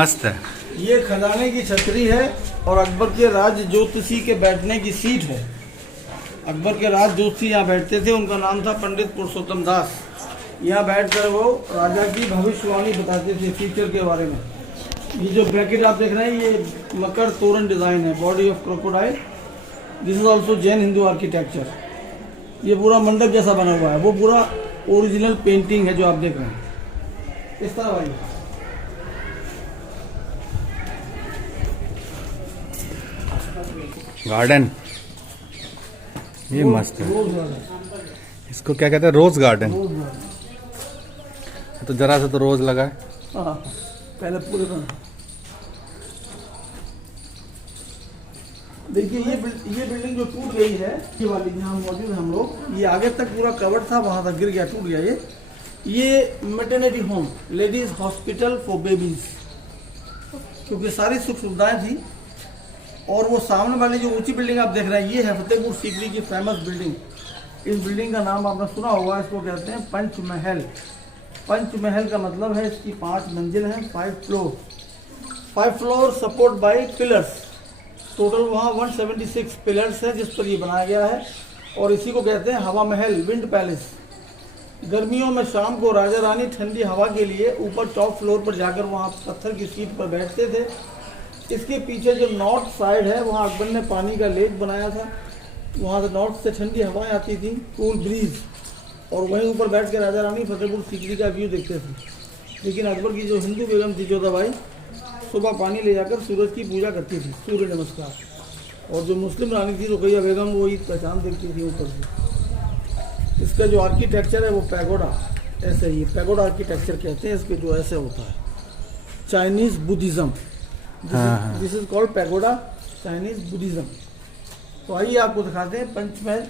मस्त है। ये खजाने की छतरी है और अकबर के राज ज्योतिषी के बैठने की सीट है। अकबर के राज ज्योतिषी यहाँ बैठते थे, उनका नाम था पंडित पुरुषोत्तम दास। यहाँ बैठकर वो राजा की भविष्यवाणी बताते थे फ्यूचर के बारे में। ये जो ब्रैकेट आप देख रहे हैं ये मकर तोरण डिज़ाइन है, body of crocodile. This is also Jain Hindu architecture. ये पूरा मंडप जैसा बना हुआ है, वो पूरा ओरिजिनल पेंटिंग है जो आप देख रहे हैं। इस तरह भाई गार्डन ये मस्त है। इसको क्या कहते हैं? Rose garden. तो जरा सा तो रोज लगा है। हाँ, पहले पूरे देखिए ये बिल्डिंग जो टूट गई है, ये वाली जहाँ मौजूद है हम लोग, ये आगे तक पूरा कवर था, वहाँ तक गिर गया, टूट गया। ये maternity home, ladies hospital for babies, क्योंकि सारी सुख सुविधाएं थी। और वो सामने वाली जो ऊंची बिल्डिंग आप देख रहे हैं, ये है फतेहपुर सीकरी की फेमस बिल्डिंग। इस बिल्डिंग का नाम आपने सुना होगा, इसको कहते हैं पंचमहल। पंचमहल का मतलब है इसकी 5 मंजिल हैं, 5 floor support bye pillars. Total वहाँ 176 पिलर्स है जिस पर ये बनाया गया है। और इसी को कहते हैं हवा महल, विंड पैलेस। गर्मियों में शाम को राजा रानी ठंडी हवा के लिए ऊपर टॉप फ्लोर पर जाकर वहाँ पत्थर की सीट पर बैठते थे। इसके पीछे जो नॉर्थ साइड है, वहाँ अकबर ने पानी का लेक बनाया था। वहाँ से नॉर्थ से ठंडी हवाएं आती थी, कूल ब्रीज। और वहीं ऊपर बैठ के राजा रानी फतेहपुर सीकरी का व्यू देखते थे। लेकिन अकबर की जो हिंदू बेगम थी जोधाबाई, सुबह पानी ले जाकर सूरज की पूजा करती थी, सूर्य नमस्कार। और जो मुस्लिम रानी थी रुकैया बेगम, वो ईद का चांद देखती थी ऊपर से। इसका जो आर्किटेक्चर है वो पैगोडा, ऐसे ही पैगोडा आर्किटेक्चर कहते हैं इसके, जो ऐसे होता है। Chinese Buddhism, this is called pagoda Chinese Buddhism. तो आइए आपको दिखाते हैं पंचमहल।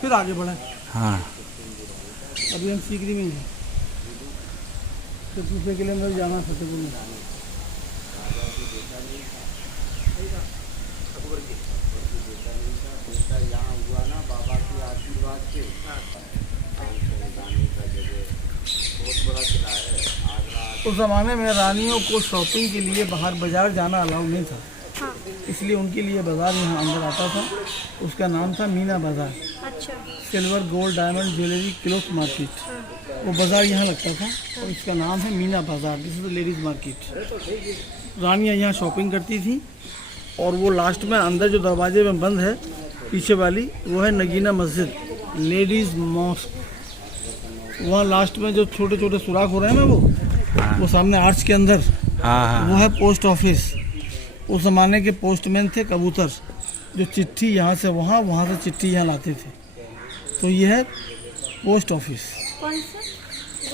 फिर आगे बढ़े। हाँ, अभी हम सीकरी में हैं, तो दूसरे किले में जाना फतेहपुर में। उस जमाने में रानियों को शॉपिंग के लिए बाहर बाजार जाना अलाउ नहीं था। हाँ। इसलिए उनके लिए बाजार यहाँ अंदर आता था, उसका नाम था मीना बाजार। अच्छा। Silver gold diamond jewellery cloth market. हाँ। वो बाजार यहाँ लगता था और इसका नाम है Meena Bazaar. This is ladies market. रानियाँ यहाँ शॉपिंग करती थी। और वो लास्ट में अंदर जो दरवाजे में बंद है पीछे वाली, वो है नगीना मस्जिद, लेडीज मॉस्क। वहाँ लास्ट में जो छोटे छोटे सुराख हो रहे हैं ना, वो सामने आर्च के अंदर, वो है पोस्ट ऑफिस। उस जमाने के पोस्टमैन थे कबूतर, जो चिट्ठी यहाँ से वहाँ, वहाँ से चिट्ठी यहाँ लाते थे। तो ये है पोस्ट ऑफिस।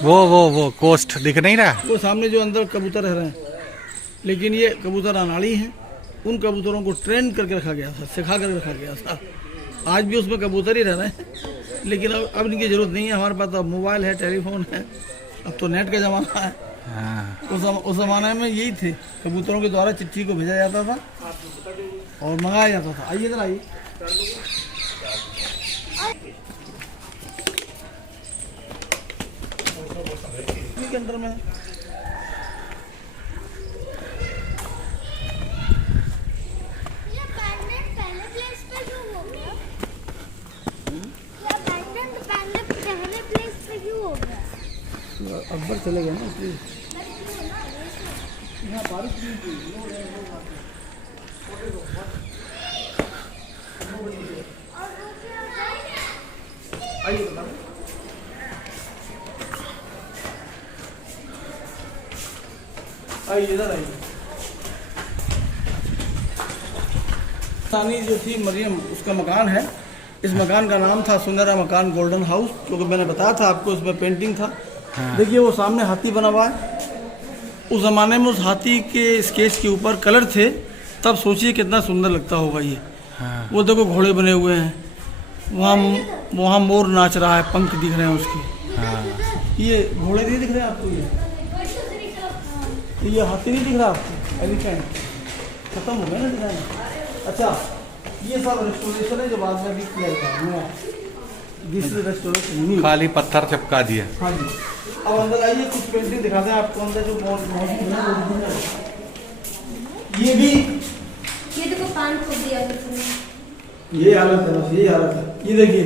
वो कोस्ट दिख नहीं रहा, वो सामने जो अंदर कबूतर रह रहे हैं। लेकिन ये कबूतर अनाड़ी हैं, उन कबूतरों को ट्रेन करके रखा गया था, सिखा कर रखा गया था। आज भी उसमें कबूतर ही रह रहे हैं, लेकिन अब इनकी ज़रूरत नहीं है। हमारे पास अब मोबाइल है, टेलीफोन है, अब तो नेट का ज़माना है। उस ज़माने में यही थे, कबूतरों के द्वारा चिट्ठी को भेजा जाता था और मंगाया जाता था। आइए इधर आइए। के अंदर में अकबर चले गए ना, इसलिए यहाँ बारिश आइए इधर आइए। सानी जो थी मरियम, उसका मकान है। इस मकान का नाम था सुनहरा मकान गोल्डन हाउस, क्योंकि मैंने बताया था आपको इसमें पेंटिंग था। हाँ। देखिए वो सामने हाथी बना हुआ है। उस ज़माने में उस हाथी के स्केच के ऊपर कलर थे, तब सोचिए कितना सुंदर लगता होगा ये। हाँ। वो देखो घोड़े बने हुए हैं, वहाँ मोर नाच रहा है, पंख दिख रहे हैं उसके। हाँ। ये घोड़े नहीं दिख रहे हैं आपको? ये हाथी नहीं दिख रहा आपको? एलिफेंट। खत्म हो गया ना डिजाइन। अच्छा, ये सब रेस्टोरेशन है जो बाद में भी किया गया है। दिस रेस्टोरेशन खाली पत्थर चिपका दिया। हाँ जी। अब अंदर आइए, कुछ पेंटिंग दिखाते हैं आपको अंदर जो मौजूद है ओरिजिनल। ये भी ये देखो पान खोल दिया किसी ये हालत है, बस ये हालत है। ये देखिए,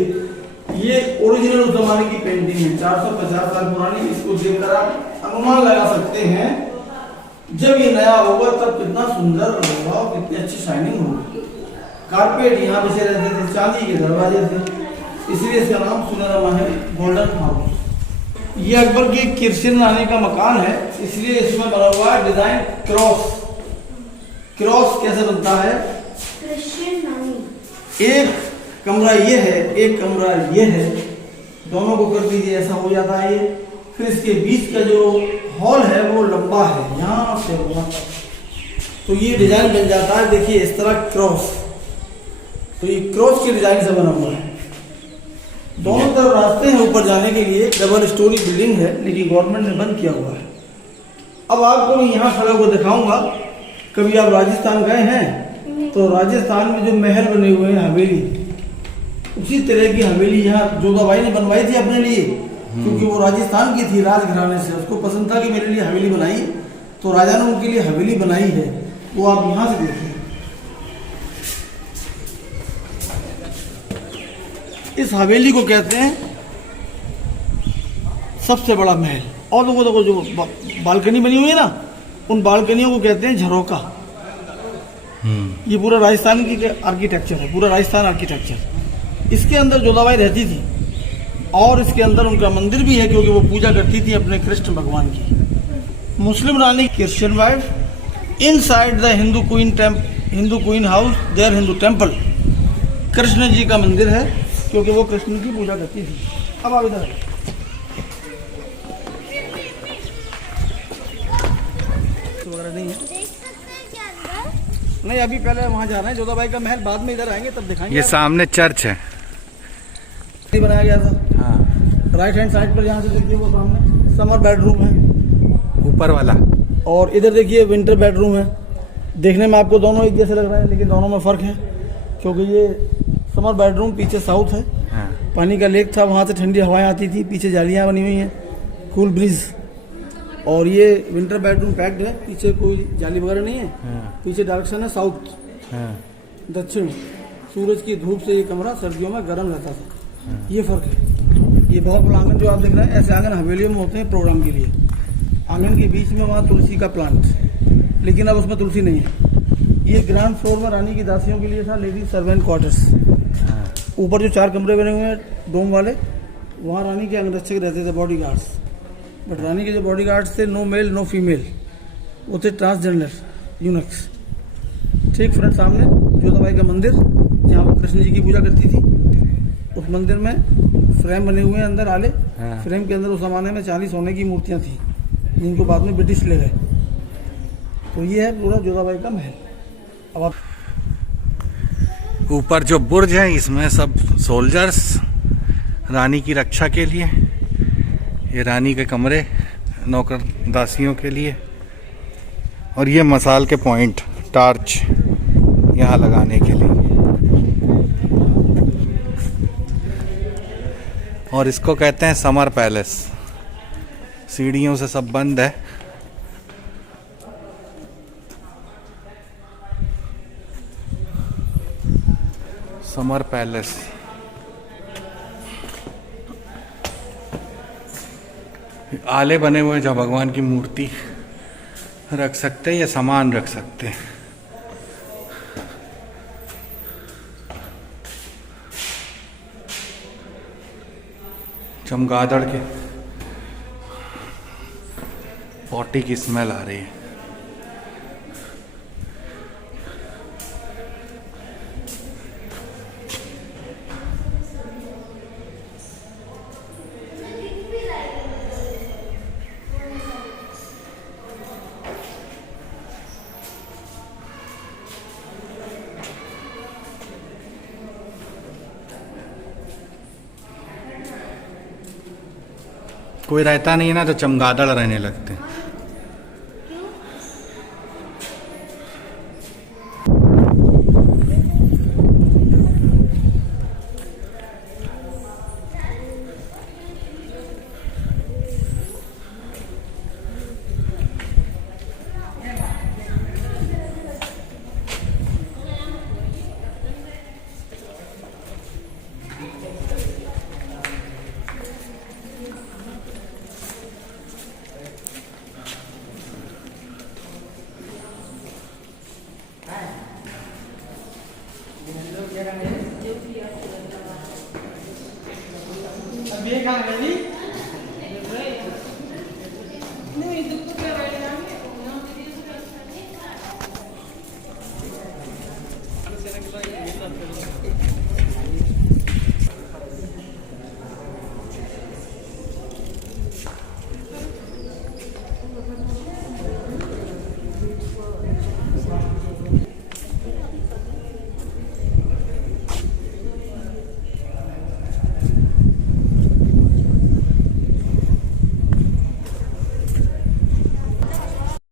ये ओरिजिनल उस जमाने की पेंटिंग है, 450 साल पुरानी। इसको देखकर आप अनुमान लगा सकते हैं जब ये नया होगा तब कितना सुंदर होगा और कितनी अच्छी शाइनिंग होगी। कारपेट यहाँ पे से रहते थे, चांदी के दरवाजे थे, इसलिए इसका नाम सुनहरा है, गोल्डन हाउस। ये अकबर की क्रिश्चियन रानी का मकान है, इसलिए इसमें बना हुआ है डिजाइन क्रॉस। क्रॉस कैसे बनता है? क्रिश्चियन रानी। एक कमरा ये है, एक कमरा ये है, दोनों को कर दीजिए ऐसा हो जाता है ये। फिर इसके बीच का जो हॉल है वो लंबा है, यहाँ से वहाँ तक। तो ये डिजाइन बन जाता है, देखिए इस तरह क्रॉस। तो ये क्रॉस के डिजाइन से बना हुआ है। दोनों तरफ रास्ते हैं ऊपर जाने के लिए। डबल स्टोरी बिल्डिंग है, लेकिन गवर्नमेंट ने बंद किया हुआ है। अब आपको मैं यहाँ खड़ा को दिखाऊंगा। कभी आप राजस्थान गए हैं तो राजस्थान में जो महल बने हुए हैं, हवेली, उसी तरह की हवेली यहाँ जोधाबाई ने बनवाई थी अपने लिए, क्योंकि वो राजस्थान की थी, राजघराने से। उसको पसंद था कि मेरे लिए हवेली बनाई, तो राजा ने उनके लिए हवेली बनाई है। वो आप यहाँ से देखिए, इस हवेली को कहते हैं सबसे बड़ा महल। और लोगों देखो जो बालकनी बनी हुई है ना, उन बालकनियों को कहते हैं झरोका। ये पूरा राजस्थान की आर्किटेक्चर है, पूरा राजस्थान आर्किटेक्चर। इसके अंदर जोधाबाई रहती थी और इसके अंदर उनका मंदिर भी है, क्योंकि वो पूजा करती थी अपने कृष्ण भगवान की। मुस्लिम रानी Christian wife inside the Hindu queen house there Hindu temple. Krishna ji का मंदिर है, क्योंकि वो कृष्ण की पूजा करती थी। अब आप इधर वगैरह नहीं है, नहीं अभी पहले वहाँ जा रहे हैं। जोधाबाई का महल बाद में, इधर आएंगे तब दिखाएंगे। ये सामने चर्च है, बनाया गया था। हाँ। राइट हैंड साइड पर जहाँ से देखिए वो सामने समर बेडरूम है, ऊपर वाला। और इधर देखिए विंटर बेडरूम है। देखने में आपको दोनों एक जैसे लग रहे हैं, लेकिन दोनों में फर्क है, क्योंकि ये समर बेडरूम पीछे साउथ है। हाँ। पानी का लेक था, वहाँ से ठंडी हवाएं आती थी, पीछे जालियाँ बनी हुई हैं, कूल ब्रिज। और ये विंटर बेडरूम पैक्ड है, पीछे कोई जाली वगैरह नहीं है। हाँ। पीछे डायरेक्शन है साउथ, हाँ। दक्षिण। सूरज की धूप से ये कमरा सर्दियों में गर्म रहता था। ये फर्क है। ये बहुत बड़ा आंगन जो आप देख रहे हैं, ऐसे आंगन हवेलियों में होते हैं प्रोग्राम के लिए। आंगन के बीच में वहाँ तुलसी का प्लांट, लेकिन अब उसमें तुलसी नहीं है। ये ग्राउंड फ्लोर में रानी की दासियों के लिए था, लेडीज सर्वेंट क्वार्टर्स। ऊपर जो 4 कमरे बने हुए हैं डोम वाले, वहाँ रानी के अंगरक्षक रहते थे, बॉडी गार्ड्स। बट रानी के जो बॉडी गार्ड्स थे, नो मेल नो फीमेल, वो थे ट्रांसजेंडर यूनक्स। ठीक फ्रंट सामने जोधाबाई का मंदिर, जहाँ वो कृष्ण जी की पूजा करती थी। उस मंदिर में फ्रेम बने हुए हैं अंदर आले। हाँ। फ्रेम के अंदर उस जमाने में 40 सोने की मूर्तियाँ थी, जिनको बाद में ब्रिटिश ले गए। तो ये है पूरा जोधाबाई का महल। अब आप ऊपर जो बुर्ज है, इसमें सब सोल्जर्स, रानी की रक्षा के लिए। ये रानी के कमरे नौकर दासियों के लिए। और ये मसाल के पॉइंट, टार्च यहाँ लगाने के लिए। और इसको कहते हैं समर पैलेस। सीढ़ियों से सब बंद है। Summer palace. आले बने हुए हैं जहाँ भगवान की मूर्ति रख सकते हैं या सामान रख सकते हैं। चमगादड़ के पॉटी की स्मेल आ रही है। कोई रहता नहीं है ना, तो चमगादड़ रहने लगते हैं। ये कहाँ है जी?